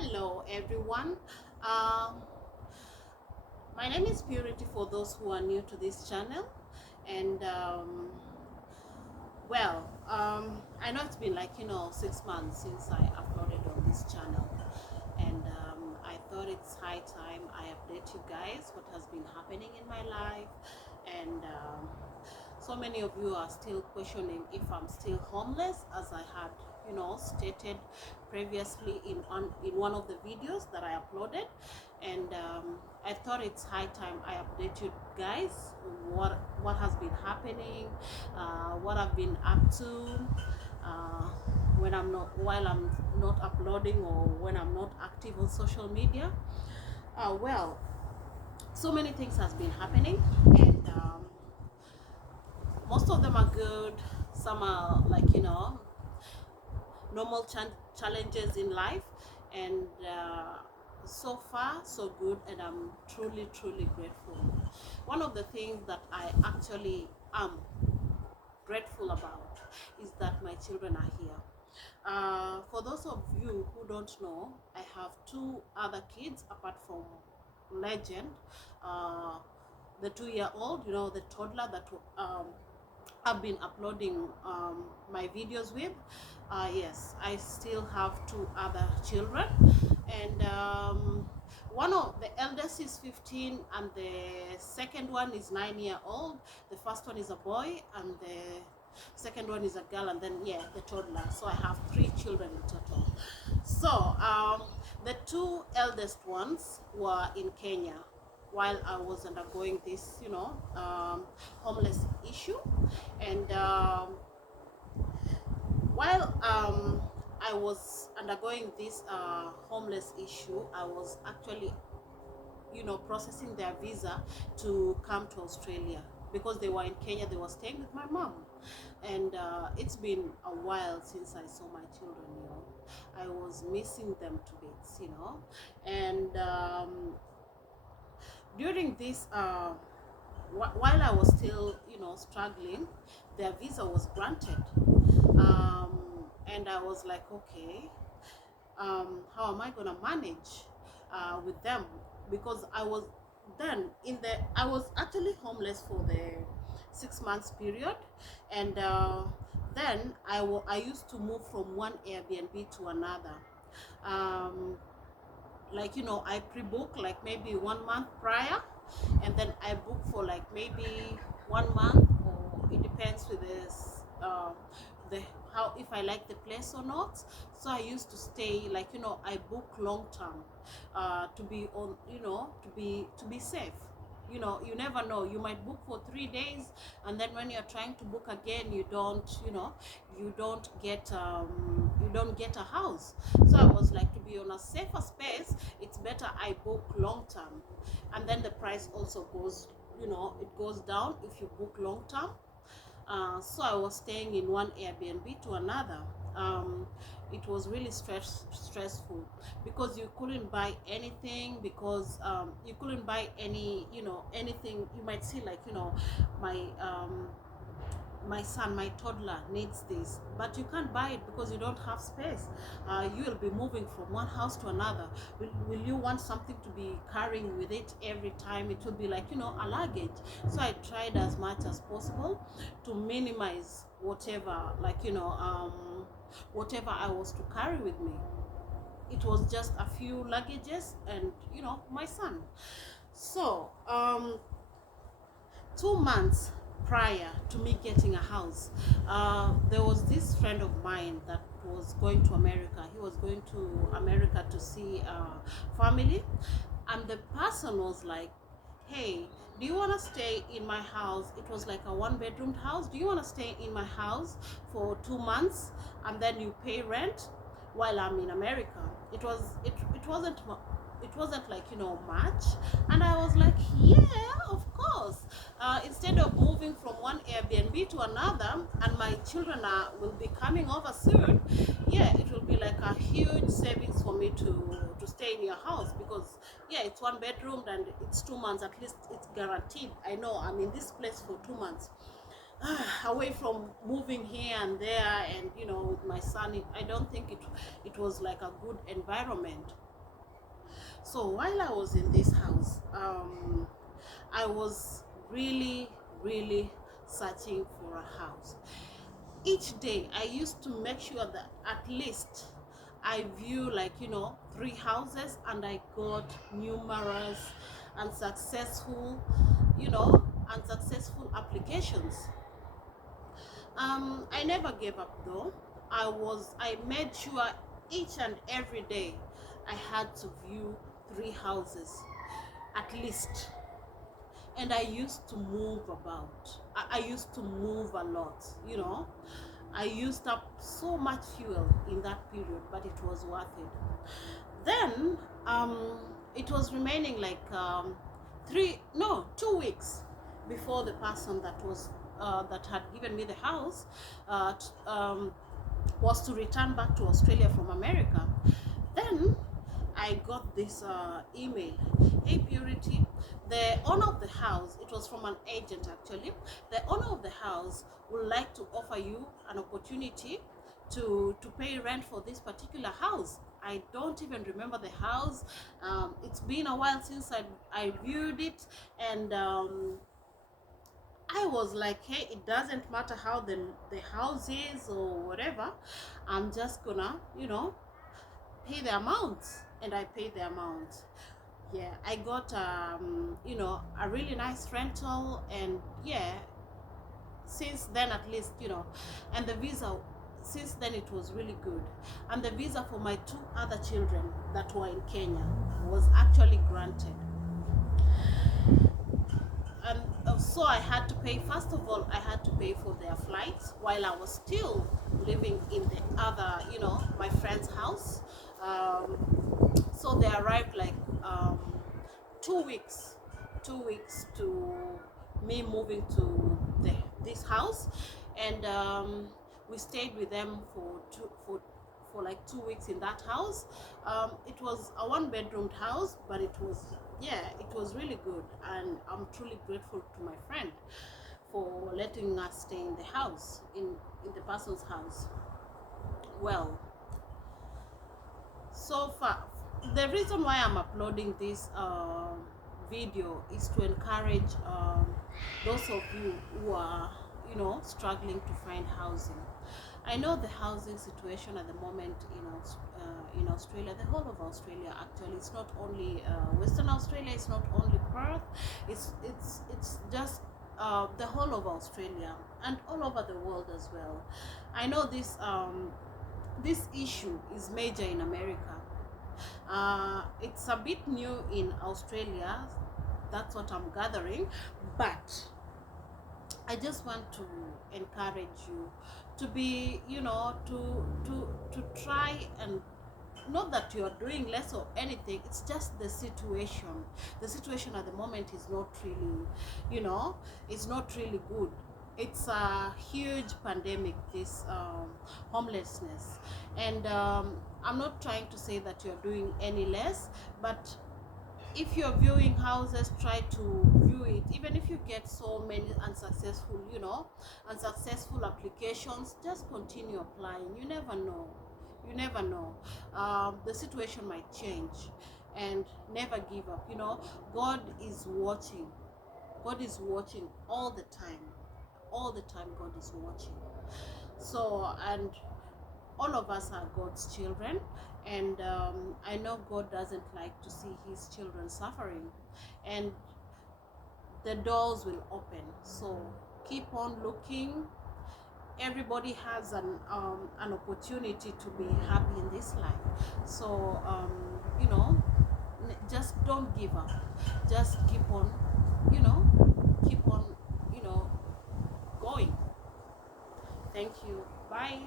Hello everyone. Um, my name is Purity for those who are new to this channel, and I know it's been like 6 months since I uploaded on this channel, and I thought it's high time I update you guys what has been happening in my life, and so many of you are still questioning if I'm still homeless, as I had stated previously in one of the videos that I uploaded. And I thought it's high time I update you guys what has been happening, what I've been up to, uh, when I'm not while I'm not uploading, or when I'm not active on social media. Well, so many things has been happening, and most of them are good. Some are like normal challenges in life, and so far so good, and I'm truly grateful. One of the things that I actually am grateful about is that my children are here. For those of you who don't know, I have two other kids apart from Legend, uh, the 2-year-old, the toddler that I've been uploading my videos with. Yes, I still have two other children, and one of the eldest is 15, and the second one is 9 year old. The first one is a boy, and the second one is a girl, and then the toddler. So I have 3 children in total. So the two eldest ones were in Kenya while I was undergoing this, homeless issue. And while I was undergoing this homeless issue, I was actually, processing their visa to come to Australia, because they were in Kenya. They were staying with my mom, and it's been a while since I saw my children. I was missing them to bits, and during this while I was still struggling, their visa was granted, and I was like, okay, how am I gonna manage with them? Because I was actually homeless for the 6 months period, and then I used to move from one Airbnb to another. Like I pre-book like maybe 1 month prior, and then I book for like maybe 1 month, or it depends with this the how, if I like the place or not. So I used to stay like I book long term, to be on, to be safe. You never know, you might book for 3 days, and then when you're trying to book again, you don't get a house. So I was like, to be on a safer space, it's better I book long term, and then the price also goes, it goes down if you book long term. So I was staying in one Airbnb to another. It was really stressful, because you couldn't buy anything, because you couldn't buy anything. You might see like my my son, my toddler needs this, but you can't buy it because you don't have space. You will be moving from one house to another. Will you want something to be carrying with it every time? It will be like a luggage. So I tried as much as possible to minimize whatever, like whatever I was to carry with me. It was just a few luggages, and my son. So 2 months prior to me getting a house, there was this friend of mine that was going to America. He was going to America to see family, and the person was like, hey, do you want to stay in my house? It was like a 1 bedroom house. Do you want to stay in my house for 2 months, and then you pay rent while I'm in America? It wasn't like much, and I was like, yeah, of course. Instead of moving from one Airbnb to another, and my children will be coming over soon, it will be like a huge savings for me to stay in your house, because it's 1 bedroom, and it's 2 months. At least it's guaranteed. I know I'm in this place for 2 months, away from moving here and there, and with my son. I don't think it was like a good environment. So while I was in this house, I was really, really searching for a house. Each day I used to make sure that at least I view, like, 3 houses, and I got numerous unsuccessful, unsuccessful applications. I never gave up though. I made sure each and every day I had to view 3 houses at least. And I used to move about. I used to move a lot. I used up so much fuel in that period, but it was worth it. Then it was remaining like 2 weeks before the person that had given me the house was to return back to Australia from America. Then I got this email. Hey Purity, the owner of the house, it was from an agent actually, the owner of the house would like to offer you an opportunity to pay rent for this particular house. I don't even remember the house. It's been a while since I viewed it, and I was like, hey, it doesn't matter how the house is or whatever. I'm just gonna, pay the amount. And I paid the amount. Yeah, I got a really nice rental, and yeah, since then at least, and the visa, since then it was really good. And the visa for my 2 other children that were in Kenya was actually granted. And so I had to pay, first of all, I had to pay for their flights while I was still living in the other, my friend's house. So they arrived like 2 weeks, 2 weeks to me moving to this house, and we stayed with them for like 2 weeks in that house. It was a 1-bedroom house, but it was really good, and I'm truly grateful to my friend for letting us stay in the house, in the person's house. Well, so far, the reason why I'm uploading this video is to encourage those of you who are struggling to find housing. I know the housing situation at the moment in Australia, the whole of Australia actually, it's not only Western Australia, it's not only Perth, it's just the whole of Australia and all over the world as well. I know this issue is major in America. It's a bit new in Australia, that's what I'm gathering, but I just want to encourage you to be, to try, and not that you are doing less or anything, it's just the situation. The situation at the moment is not really, it's not really good. It's a huge pandemic, this homelessness, and I'm not trying to say that you're doing any less, but if you're viewing houses, try to view it. Even if you get so many unsuccessful applications, just continue applying. You never know. The situation might change, and never give up. God is watching. God is watching all the time. All the time God is watching. So, and all of us are God's children, and I know God doesn't like to see his children suffering, and the doors will open. So keep on looking. Everybody has an opportunity to be happy in this life. So just don't give up. Just keep on going. Thank you. Bye.